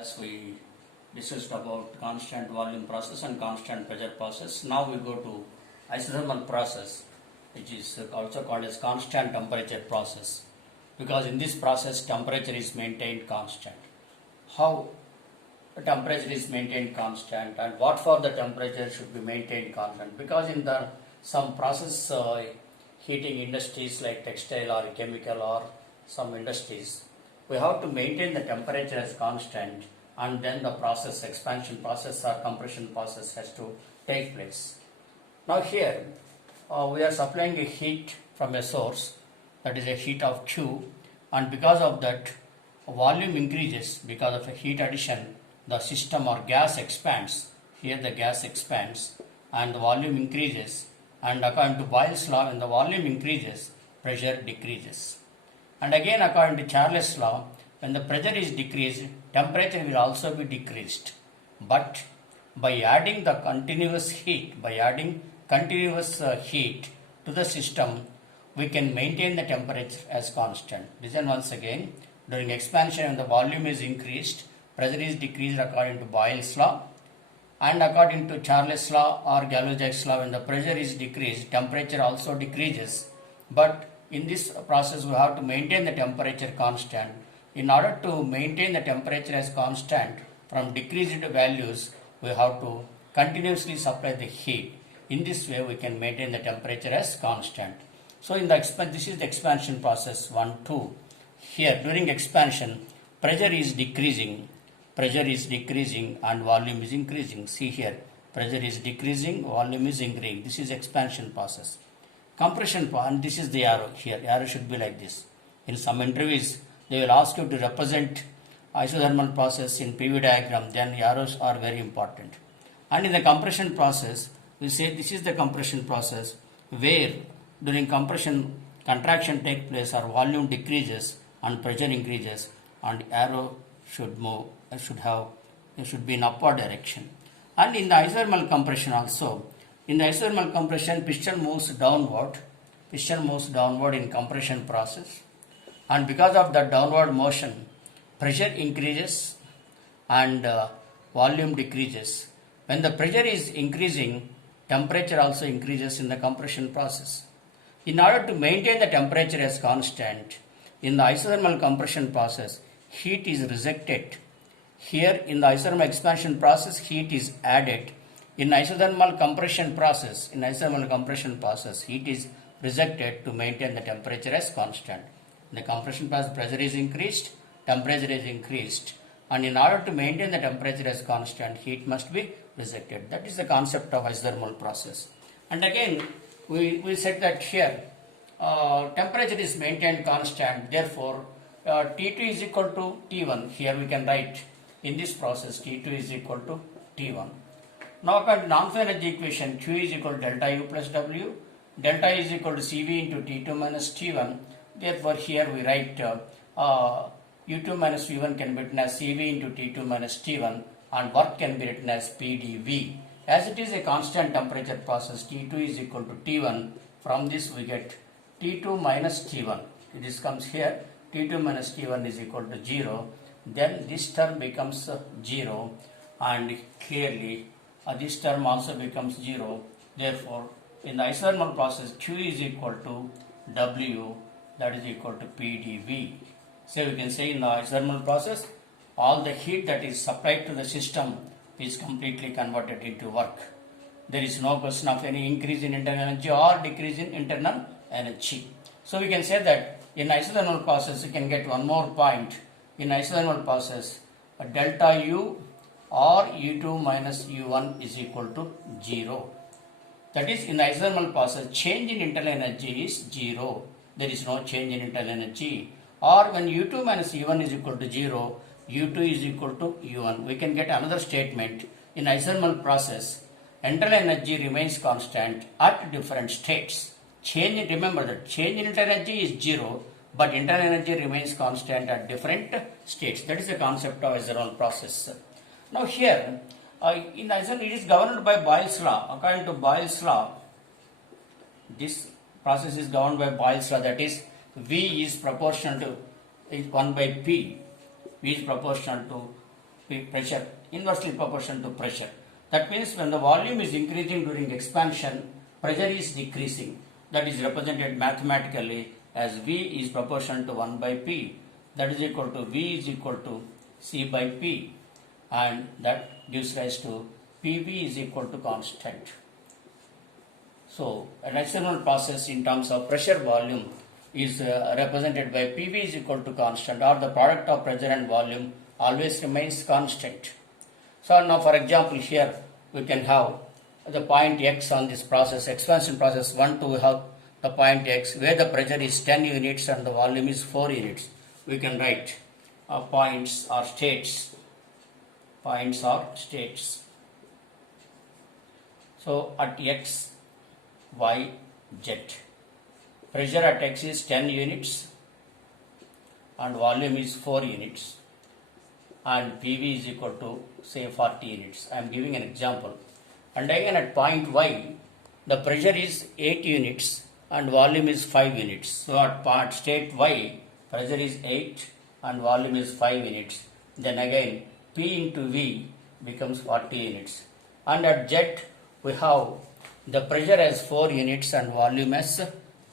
As we discussed about constant volume process and constant pressure process, now we go to isothermal process, which is also called as constant temperature process, because in this process temperature is maintained constant. How the temperature is maintained constant and what for the temperature should be maintained constant? Because in the some process heating industries like textile or chemical or some industries, we have to maintain the temperature as constant, and then the process, expansion process or compression process has to take place. Now here we are supplying a heat from a source, that is a heat of Q, and because of that volume increases because of a heat addition, the system or gas expands. Here the gas expands and the volume increases, and according to Boyle's law, when the volume increases, pressure decreases. And again, according to Charles' law, when the pressure is decreased, temperature will also be decreased. But by adding the continuous heat, heat to the system, we can maintain the temperature as constant. Listen once again. During expansion, when the volume is increased, pressure is decreased according to Boyle's law. And according to Charles' law or Galois-Jacques law, when the pressure is decreased, temperature also decreases. But in this process, we have to maintain the temperature constant. In order to maintain the temperature as constant from decreased values, we have to continuously supply the heat. In this way, we can maintain the temperature as constant. So, in the this is the expansion process 1, 2. Here, during expansion, pressure is decreasing and volume is increasing. See here, pressure is decreasing, volume is increasing. This is expansion process. Compression, and this is the arrow here. Arrow should be like this. In some interviews, they will ask you to represent isothermal process in PV diagram. Then arrows are very important. And in the compression process, we say this is the compression process where during compression contraction takes place or volume decreases and pressure increases, and arrow should be in upward direction. And in the isothermal compression also, in the isothermal compression, piston moves downward in compression process, and because of that downward motion, pressure increases and volume decreases. When the pressure is increasing, temperature also increases in the compression process. In order to maintain the temperature as constant, in the isothermal compression process, heat is rejected. Here in the isothermal expansion process, heat is added. In isothermal compression process, heat is rejected to maintain the temperature as constant. In the compression process, pressure is increased, temperature is increased, and in order to maintain the temperature as constant, heat must be rejected. That is the concept of isothermal process. And again, we said that here temperature is maintained constant. Therefore, T2 is equal to T1. Here we can write in this process T2 is equal to T1. Now, according to non-free energy equation, Q is equal to delta U plus W. Delta is equal to CV into T2 minus T1. Therefore, here we write U2 minus V1 can be written as CV into T2 minus T1, and work can be written as PdV. As it is a constant temperature process, T2 is equal to T1. From this we get T2 minus T1. This comes here. T2 minus T1 is equal to 0. Then this term becomes 0, and clearly this term also becomes 0. Therefore, in the isothermal process, Q is equal to W, that is equal to PdV. So we can say in the isothermal process, all the heat that is supplied to the system is completely converted into work. There is no question of any increase in internal energy or decrease in internal energy. So we can say that in isothermal process, you can get one more point. In isothermal process, delta U or U2 minus U1 is equal to 0. That is, in the isothermal process, change in internal energy is 0. There is no change in internal energy. Or when U2 minus U1 is equal to 0, U2 is equal to U1. We can get another statement. In isothermal process, internal energy remains constant at different states. Remember that change in internal energy is 0, but internal energy remains constant at different states. That is the concept of isothermal process. Now here, in isothermal, it is governed by Boyle's law. According to Boyle's law, this process is governed by Boyle's law, that is V is proportional to 1 by P. V is proportional to pressure inversely proportional to pressure. That means when the volume is increasing during expansion, pressure is decreasing. That is represented mathematically as V is proportional to 1 by P. That is equal to V is equal to C by P, and that gives rise to PV is equal to constant. So an external process in terms of pressure volume is represented by PV is equal to constant, or the product of pressure and volume always remains constant. So now for example here we can have the point X on this process, expansion process 1 to have the point X where the pressure is 10 units and the volume is 4 units. We can write points or states. So at X, Y, Z, pressure at X is 10 units and volume is 4 units, and PV is equal to say 40 units. I am giving an example. And again at point Y, the pressure is 8 units and volume is 5 units. So at state Y, pressure is 8 and volume is 5 units. Then again P into V becomes 40 units. And at Z, we have the pressure as 4 units and volume as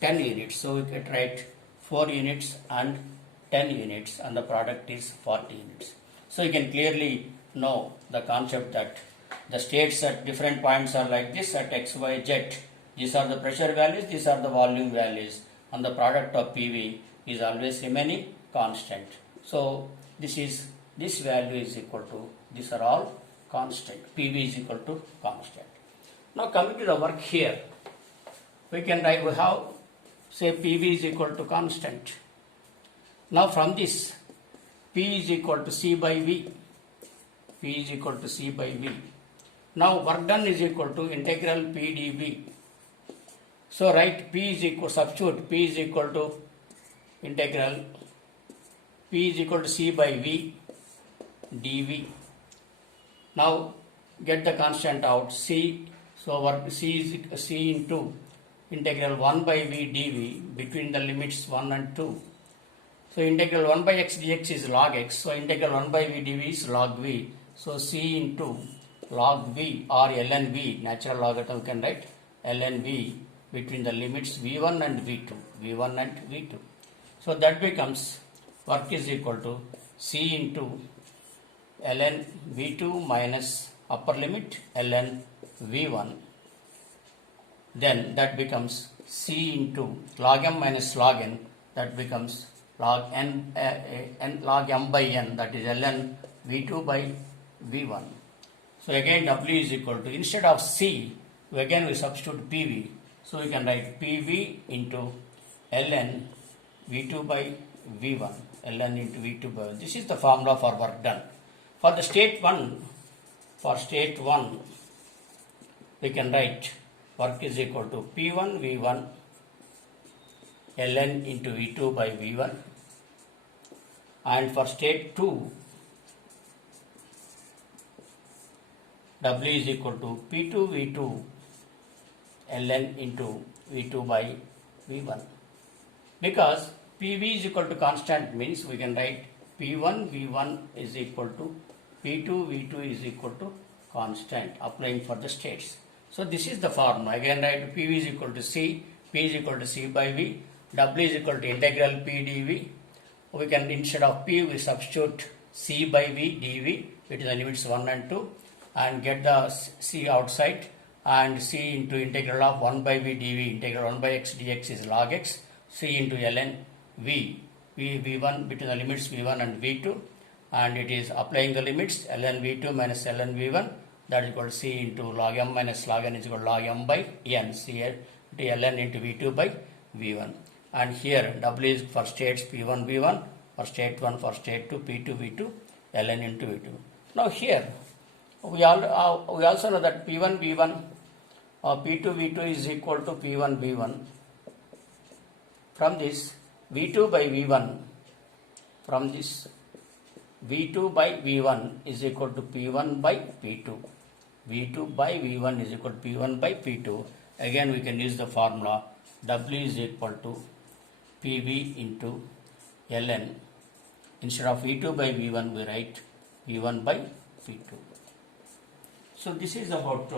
10 units. So we can write 4 units and 10 units, and the product is 40 units. So you can clearly know the concept that the states at different points are like this at X, Y, Z. These are the pressure values, these are the volume values, and the product of PV is always remaining constant. So this value is equal to, these are all constant. PV is equal to constant. Now coming to the work here, we can write, we have say PV is equal to constant. Now from this, P is equal to C by V. P is equal to C by V. Now work done is equal to integral P dV. So write P is equal, substitute P is equal to integral P is equal to C by V dV. Now get the constant out, C. So work C is C into integral 1 by V dV between the limits 1 and 2. So integral 1 by x dx is log x. So integral 1 by V dV is log V. So C into log V or ln V, natural logarithm can write ln V between the limits V1 and V2. So that becomes work is equal to C into ln V2 minus upper limit ln V1. Then that becomes C into log m minus log n, that becomes log n, log m by n, that is ln V2 by V1. So again W is equal to, instead of C, we substitute PV. So we can write PV into ln V2 by V1, ln into V2 by V1. This is the formula for work done. For the state 1, we can write work is equal to P1 V1 ln into V2 by V1. And for state 2, W is equal to P2 V2 ln into V2 by V1. Because PV is equal to constant means we can write P1 V1 is equal to P2 V2 is equal to constant, applying for the states. So this is the formula. Again write PV is equal to C, P is equal to C by V, W is equal to integral P dV. We can, instead of P, we substitute C by V dV between the limits 1 and 2 and get the C outside, and C into integral of 1 by V dV, integral 1 by x dx is log x, C into ln V, V1 between the limits V1 and V2, and it is applying the limits ln V2 minus ln V1, that is equal to C into log m minus log n is equal to log m by n, C into ln into V2 by V1. And here W is for states P1 V1, for state 1, for state 2 P2 V2, ln into V2. Now here we also know that P1 V1 or P2 V2 is equal to P1 V1. From this V2 by V1, from this V2 by V1 is equal to P1 by P2. V2 by V1 is equal to P1 by P2. Again we can use the formula W is equal to PV into ln. Instead of V2 by V1 we write V1 by V2. So this is about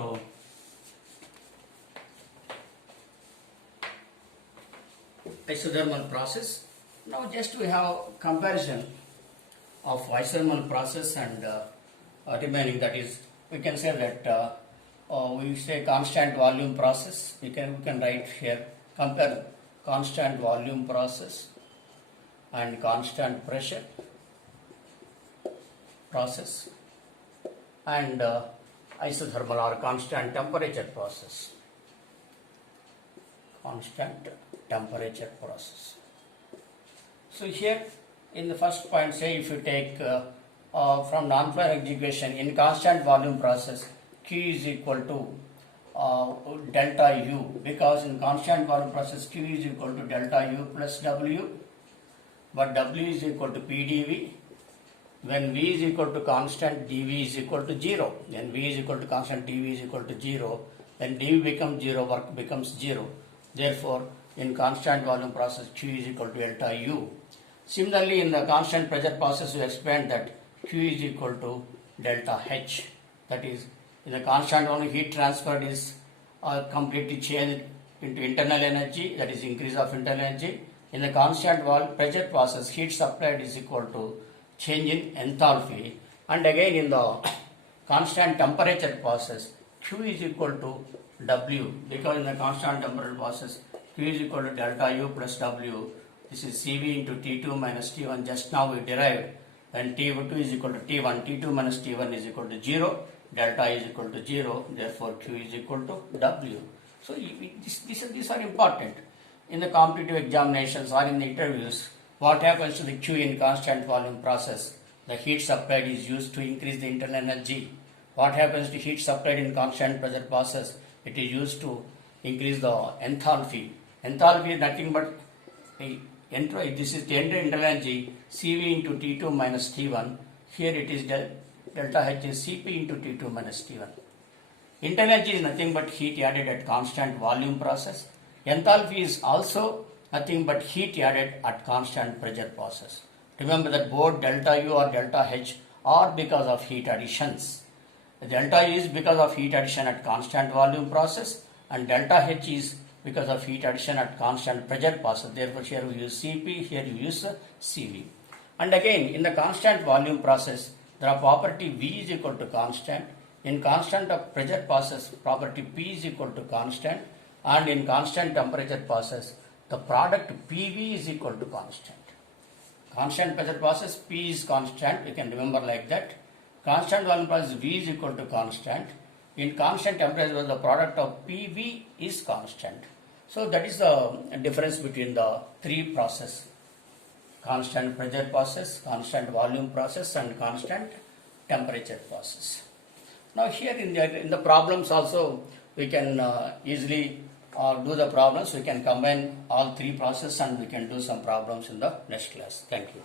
isothermal process. Now just we have comparison of isothermal process and remaining, that is we can say that we say constant volume process. We can write here, compare constant volume process and constant pressure process and isothermal or constant temperature process. Constant temperature process. So here in the first point, say if you take from non-Planck equation, in constant volume process Q is equal to delta U, because in constant volume process Q is equal to delta U plus W, but W is equal to PdV. When V is equal to constant, dV is equal to 0. When V is equal to constant, dV is equal to 0. When dV becomes 0, work becomes 0. Therefore, in constant volume process, Q is equal to delta U. Similarly, in the constant pressure process, we explained that Q is equal to delta H. That is, in the constant volume, heat transferred is completely changed into internal energy, that is increase of internal energy. In the constant pressure process, heat supplied is equal to change in enthalpy. And again in the constant temperature process, Q is equal to W, because in the constant temperature process, Q is equal to delta U plus W. This is Cv into T2 minus T1. Just now we derived. When T2 is equal to T1, T2 minus T1 is equal to 0, delta is equal to 0, therefore Q is equal to W. So these are important. In the competitive examinations or in the interviews, what happens to the Q in constant volume process? The heat supplied is used to increase the internal energy. What happens to heat supplied in constant pressure process? It is used to increase the enthalpy. Enthalpy is nothing but this is the internal energy, Cv into T2 minus T1. Here it is delta H is Cp into T2 minus T1. Internal energy is nothing but heat added at constant volume process. Enthalpy is also nothing but heat added at constant pressure process. Remember that both delta U or delta H are because of heat additions. The delta U is because of heat addition at constant volume process, and delta H is because of heat addition at constant pressure process. Therefore, here we use Cp, here you use Cv. And again, in the constant volume process, there are property V is equal to constant. In constant of pressure process, property P is equal to constant. And in constant temperature process, the product PV is equal to constant. Constant pressure process, P is constant. You can remember like that. Constant volume process, V is equal to constant. In constant temperature, the product of PV is constant. So that is the difference between the three processes: constant pressure process, constant volume process, and constant temperature process. Now here in the problems also, we can easily do the problems. We can combine all three processes and we can do some problems in the next class. Thank you.